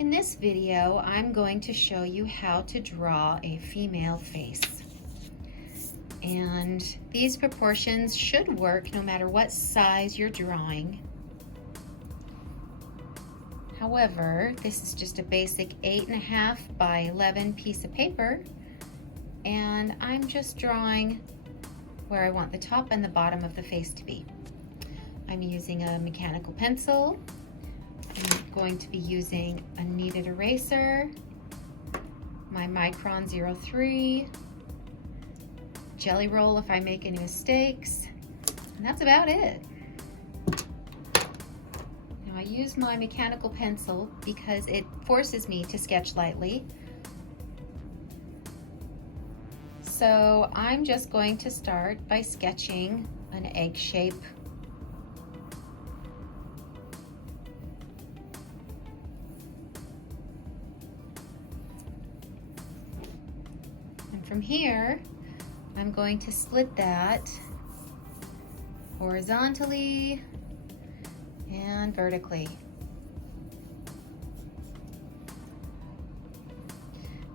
In this video, I'm going to show you how to draw a female face. And these proportions should work no matter what size you're drawing. However, this is just a basic 8.5 by 11 piece of paper, and I'm just drawing where I want the top and the bottom of the face to be. I'm using a mechanical pencil. I'm going to be using a kneaded eraser, my Micron 03, jelly roll if I make any mistakes, and that's about it. Now I use my mechanical pencil because it forces me to sketch lightly. So I'm just going to start by sketching an egg shape. And from here, I'm going to split that horizontally and vertically.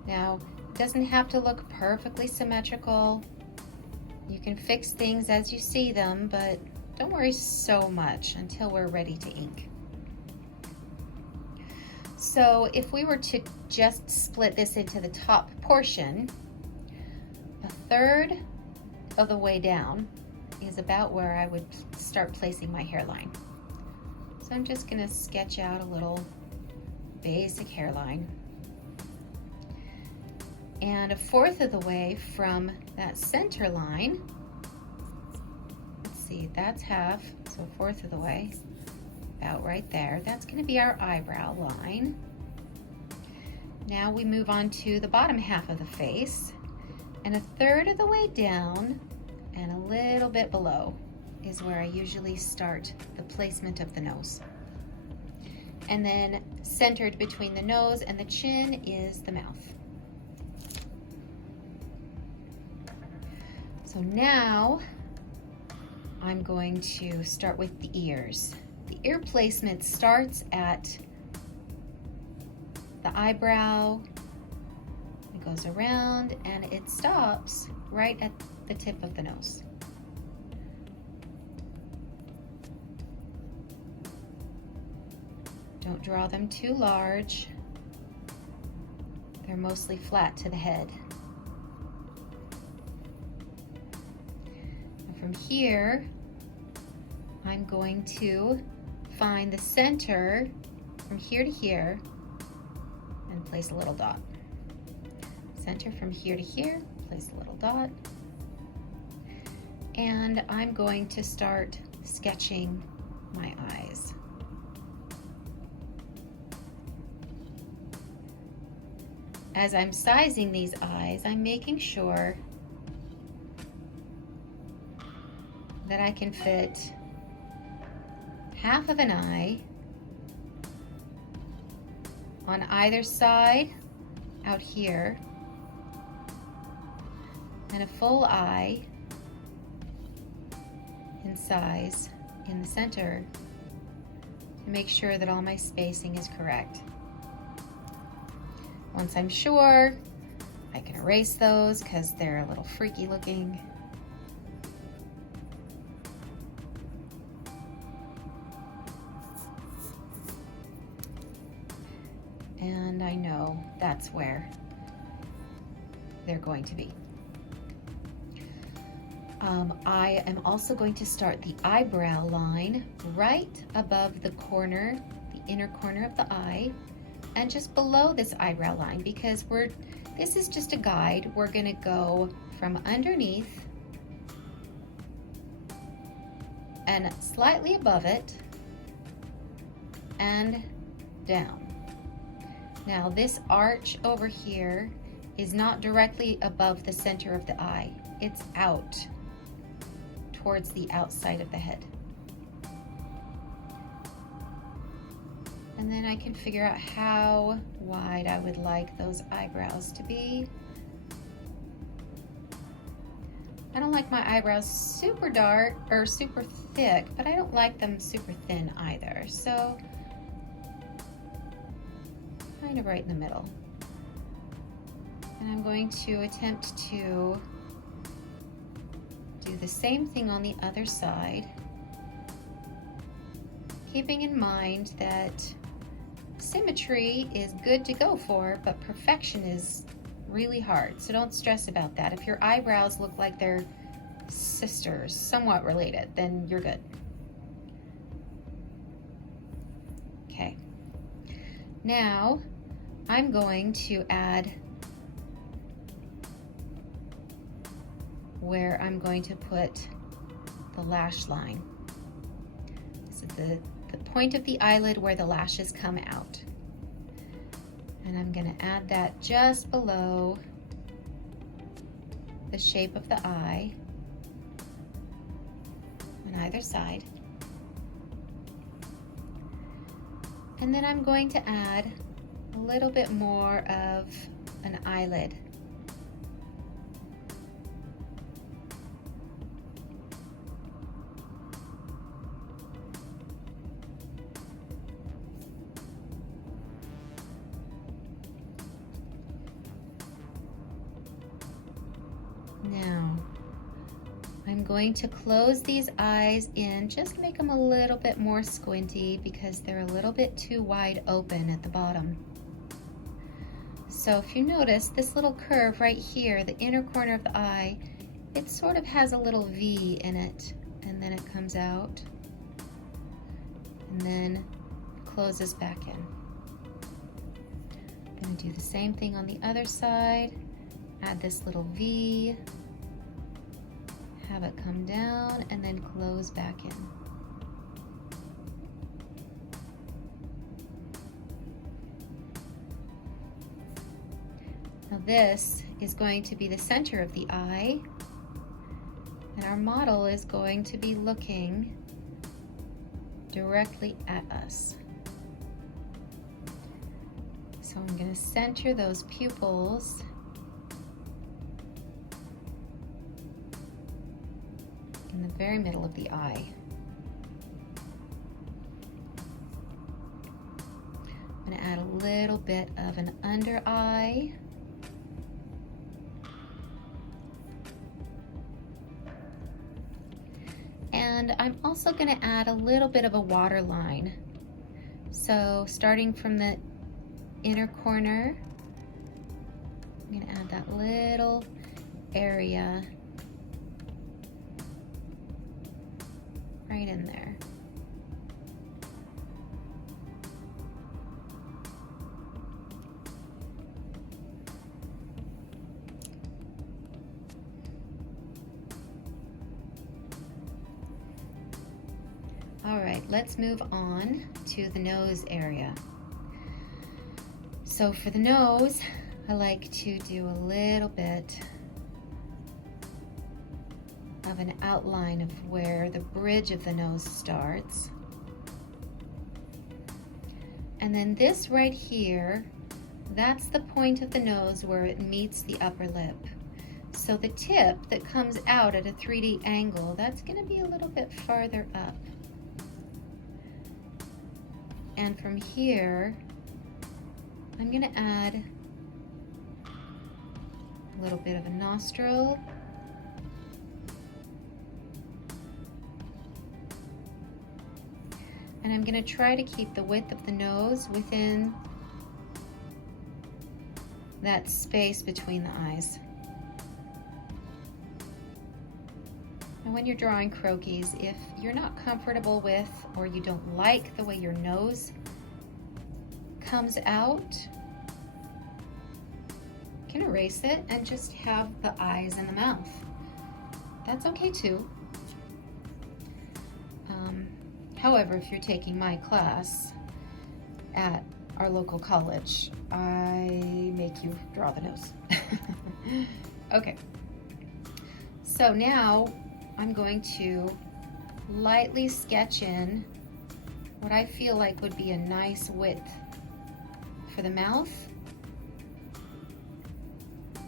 Now, it doesn't have to look perfectly symmetrical. You can fix things as you see them, but don't worry so much until we're ready to ink. So if we were to just split this into the top portion, a third of the way down is about where I would start placing my hairline. So I'm just going to sketch out a little basic hairline. And a fourth of the way from that center line, let's see, that's half, so a fourth of the way, about right there. That's going to be our eyebrow line. Now we move on to the bottom half of the face, and a third of the way down and a little bit below is where I usually start the placement of the nose. And then centered between the nose and the chin is the mouth. So now I'm going to start with the ears. The ear placement starts at the eyebrow, it goes around, and it stops right at the tip of the nose. Don't draw them too large. They're mostly flat to the head. And from here, I'm going to find the center from here to here and place a little dot. Center from here to here, place a little dot. And I'm going to start sketching my eyes. As I'm sizing these eyes, I'm making sure that I can fit half of an eye on either side out here, and a full eye in size in the center to make sure that all my spacing is correct. Once I'm sure, I can erase those because they're a little freaky looking. And I know that's where they're going to be. I am also going to start the eyebrow line right above the corner, the inner corner of the eye, and just below this eyebrow line, because this is just a guide. We're going to go from underneath and slightly above it and down. Now this arch over here is not directly above the center of the eye. It's out towards the outside of the head. And then I can figure out how wide I would like those eyebrows to be. I don't like my eyebrows super dark or super thick, but I don't like them super thin either. So kind of right in the middle. And I'm going to attempt to do the same thing on the other side, keeping in mind that symmetry is good to go for, but perfection is really hard, so don't stress about that. If your eyebrows look like they're sisters, somewhat related, then you're good. Okay, now I'm going to add where I'm going to put the lash line. This is the point of the eyelid where the lashes come out. And I'm going to add that just below the shape of the eye on either side. And then I'm going to add a little bit more of an eyelid. Now, I'm going to close these eyes in, just make them a little bit more squinty because they're a little bit too wide open at the bottom. So if you notice this little curve right here, the inner corner of the eye, it sort of has a little V in it, and then it comes out and then closes back in. I'm going to do the same thing on the other side. Add this little V, have it come down, and then close back in. Now this is going to be the center of the eye, and our model is going to be looking directly at us. So I'm going to center those pupils in the very middle of the eye. I'm going to add a little bit of an under eye. And I'm also going to add a little bit of a waterline. So starting from the inner corner, I'm going to add that little area right in there. All right, let's move on to the nose area. So for the nose, I like to do a little bit of an outline of where the bridge of the nose starts. And then this right here, that's the point of the nose where it meets the upper lip. So the tip that comes out at a 3D angle, that's going to be a little bit farther up. And from here, I'm going to add a little bit of a nostril. And I'm going to try to keep the width of the nose within that space between the eyes. And when you're drawing croquis, if you're not comfortable with or you don't like the way your nose comes out, you can erase it and just have the eyes and the mouth. That's okay too. However, if you're taking my class at our local college, I make you draw the nose. Okay, so now I'm going to lightly sketch in what I feel like would be a nice width for the mouth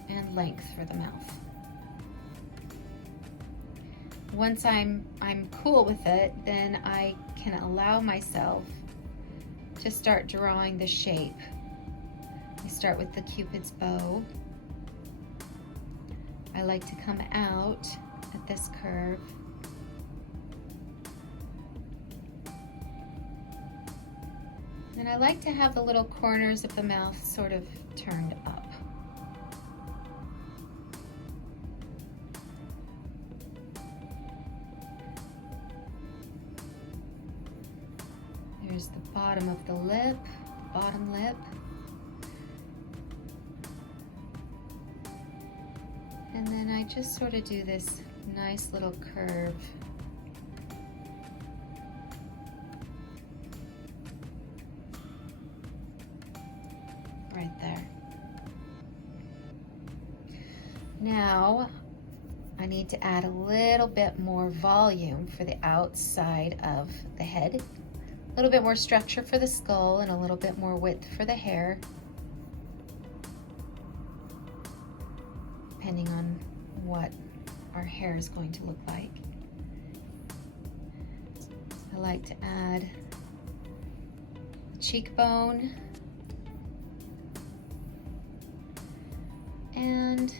and length for the mouth. Once I'm cool with it, then I can allow myself to start drawing the shape start with the Cupid's bow. I like to come out at this curve. And I like to have the little corners of the mouth sort of turned up. There's the bottom of the lip, bottom lip. And then I just sort of do this nice little curve. Right there. Now, I need to add a little bit more volume for the outside of the head. A little bit more structure for the skull and a little bit more width for the hair, depending on what our hair is going to look like. I like to add the cheekbone and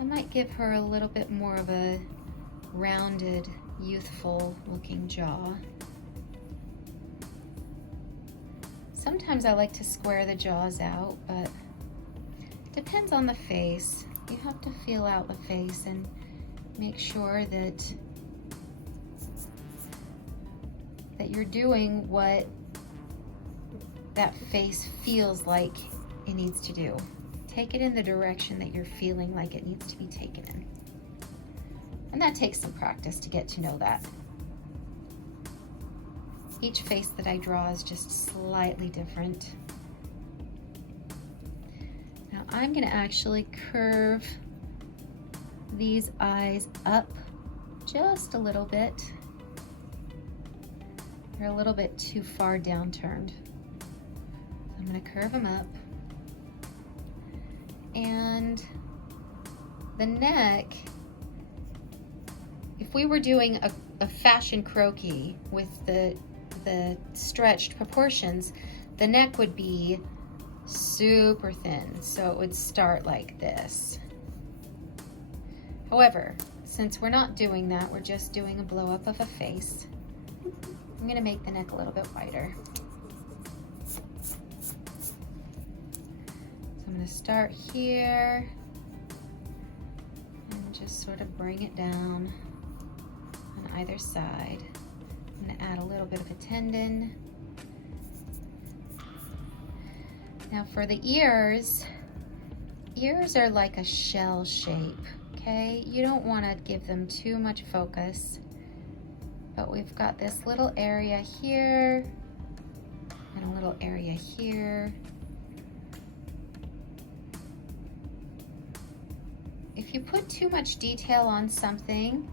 I might give her a little bit more of a rounded, youthful looking jaw. Sometimes I like to square the jaws out, but it depends on the face. You have to feel out the face and make sure that you're doing what that face feels like it needs to do. Take it in the direction that you're feeling like it needs to be taken in. And that takes some practice to get to know that. Each face that I draw is just slightly different. Now I'm going to actually curve these eyes up just a little bit. They're a little bit too far down turned. So I'm going to curve them up. And the neck, if we were doing a fashion croquis with the stretched proportions, the neck would be super thin, so it would start like this. However, since we're not doing that, we're just doing a blow up of a face, I'm gonna make the neck a little bit wider. So I'm gonna start here and just sort of bring it down on either side. I'm going to add a little bit of a tendon. Now for the ears are like a shell shape, okay? You don't want to give them too much focus, but we've got this little area here and a little area here. If you put too much detail on something,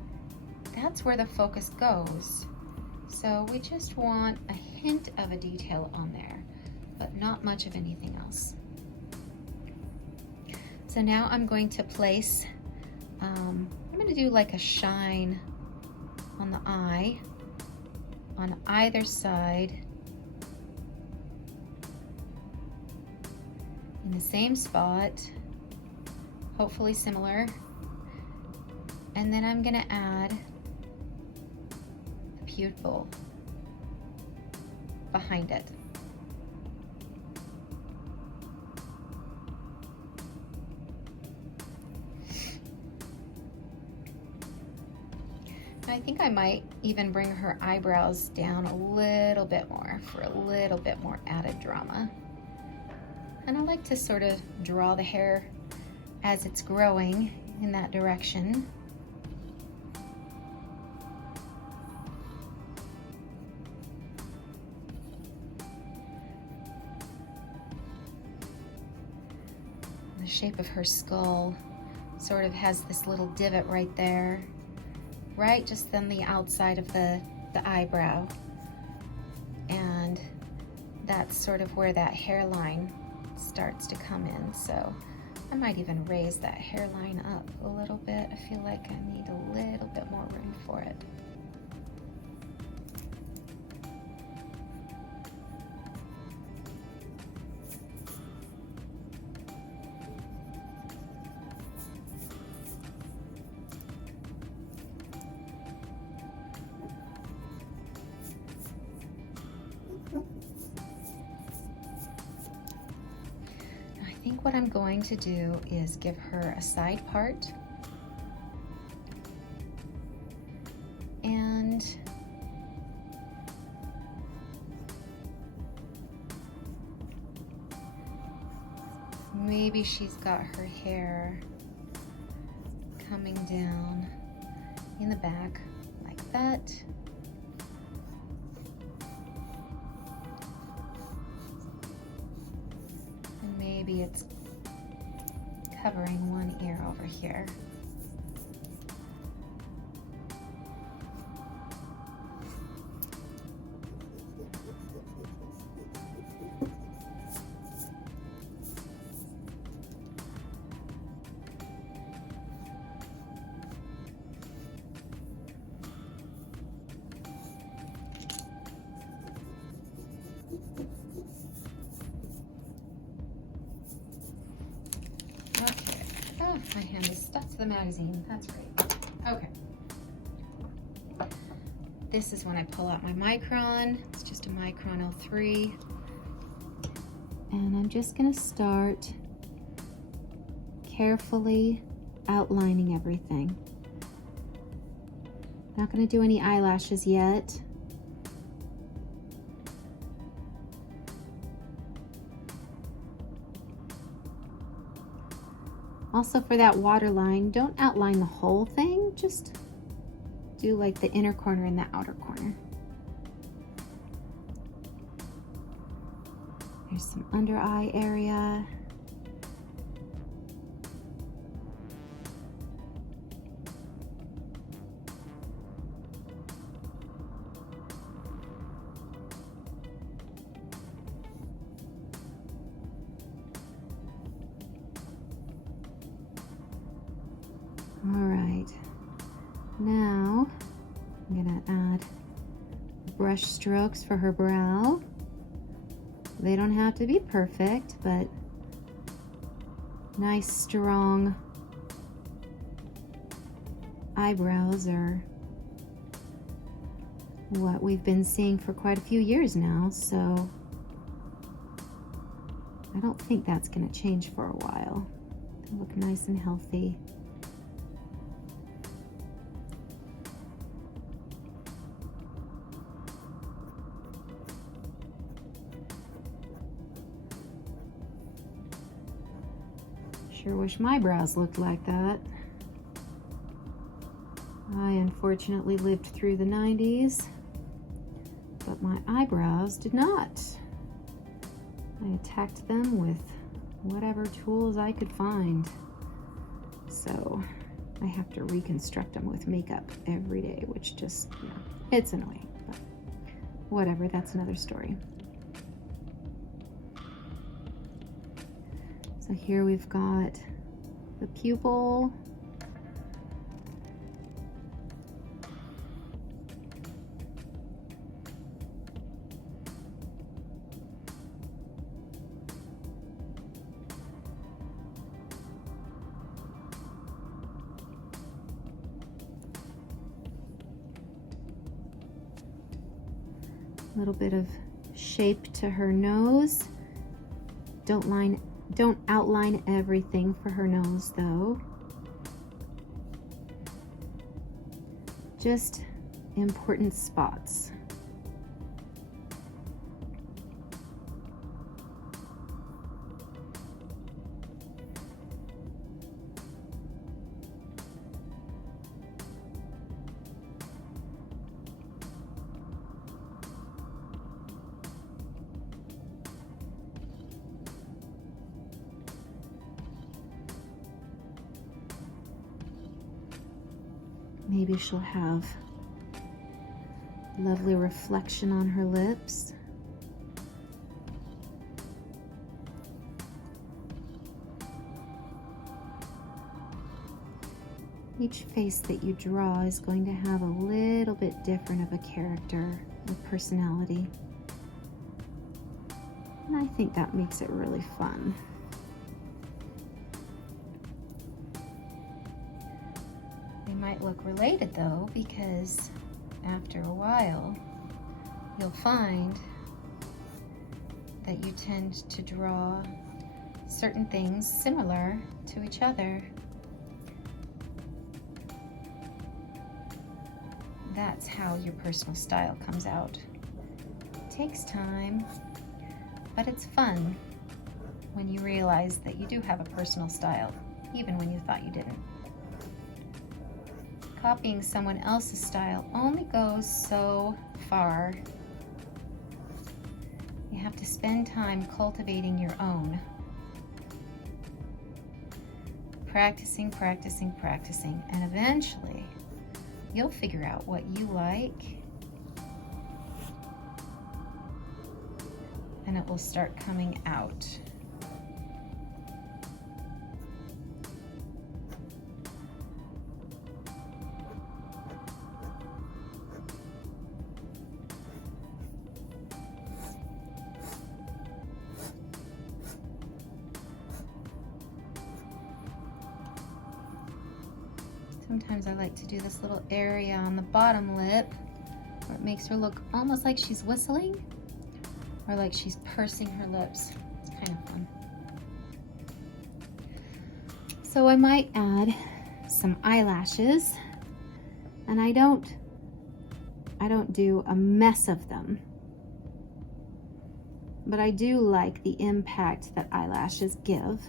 that's where the focus goes. So we just want a hint of a detail on there, but not much of anything else. So now I'm going to place, I'm going to do like a shine on the eye on either side in the same spot, hopefully similar. And then I'm going to add the pupil behind it. I think I might even bring her eyebrows down a little bit more for a little bit more added drama. And I like to sort of draw the hair as it's growing in that direction. The shape of her skull sort of has this little divot right there, right just on the outside of the eyebrow. And that's sort of where that hairline starts to come in. So I might even raise that hairline up a little bit. I feel like I need a little bit more room for it. think what I'm going to do is give her a side part and maybe she's got her hair coming down in the back like that. And maybe it's covering one ear over here. Okay. Oh, my hand is stuck to the magazine. That's great. Okay. This is when I pull out my Micron. It's just a Micron 03. And I'm just gonna start carefully outlining everything. Not gonna do any eyelashes yet. Also for that waterline, don't outline the whole thing, just do like the inner corner and the outer corner. There's some under eye area. All right, now I'm gonna add brush strokes for her brow. They don't have to be perfect, but nice, strong eyebrows are what we've been seeing for quite a few years now, so I don't think that's gonna change for a while. They look nice and healthy. Sure wish my brows looked like that. I unfortunately lived through the 90s, but my eyebrows did not. I attacked them with whatever tools I could find. So I have to reconstruct them with makeup every day, which just, you know, it's annoying, but whatever, that's another story. So here we've got the pupil. A little bit of shape to her nose. Don't outline everything for her nose though. Just important spots. Maybe she'll have lovely reflection on her lips. Each face that you draw is going to have a little bit different of a character or personality. And I think that makes it really fun. They might look related though, because after a while, you'll find that you tend to draw certain things similar to each other. That's how your personal style comes out. It takes time, but it's fun when you realize that you do have a personal style, even when you thought you didn't. Copying someone else's style only goes so far. You have to spend time cultivating your own. Practicing, practicing, practicing, and eventually you'll figure out what you like, and it will start coming out. Sometimes I like to do this little area on the bottom lip where it makes her look almost like she's whistling or like she's pursing her lips. It's kind of fun. So I might add some eyelashes, and I don't do a mess of them, but I do like the impact that eyelashes give.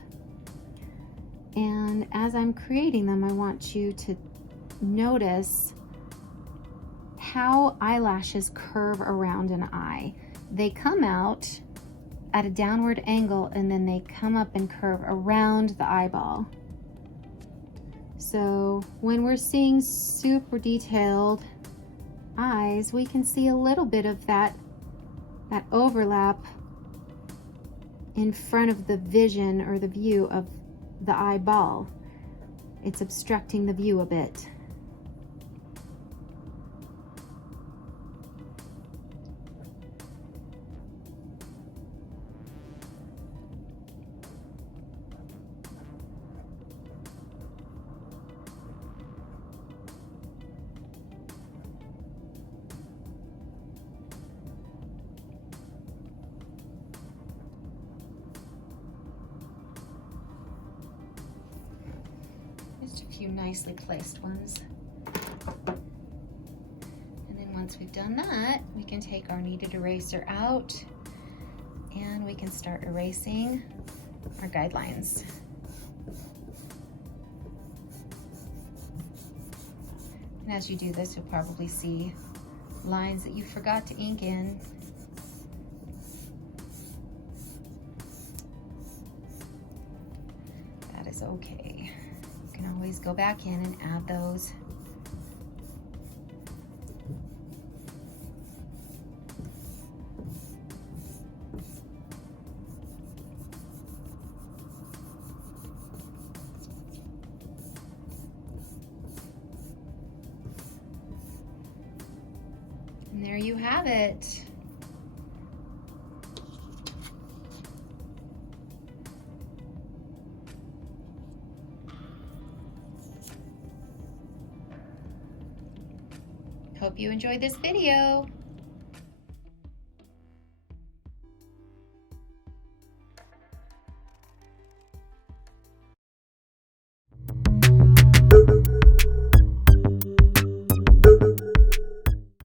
And as I'm creating them, I want you to notice how eyelashes curve around an eye. They come out at a downward angle and then they come up and curve around the eyeball. So when we're seeing super detailed eyes, we can see a little bit of that overlap in front of the vision or the view of the eyeball. It's obstructing the view a bit. Just a few nicely placed ones. And then once we've done that, we can take our kneaded eraser out and we can start erasing our guidelines. And as you do this, you'll probably see lines that you forgot to ink in. That is okay. You can always go back in and add those. And there you have it. Hope you enjoyed this video.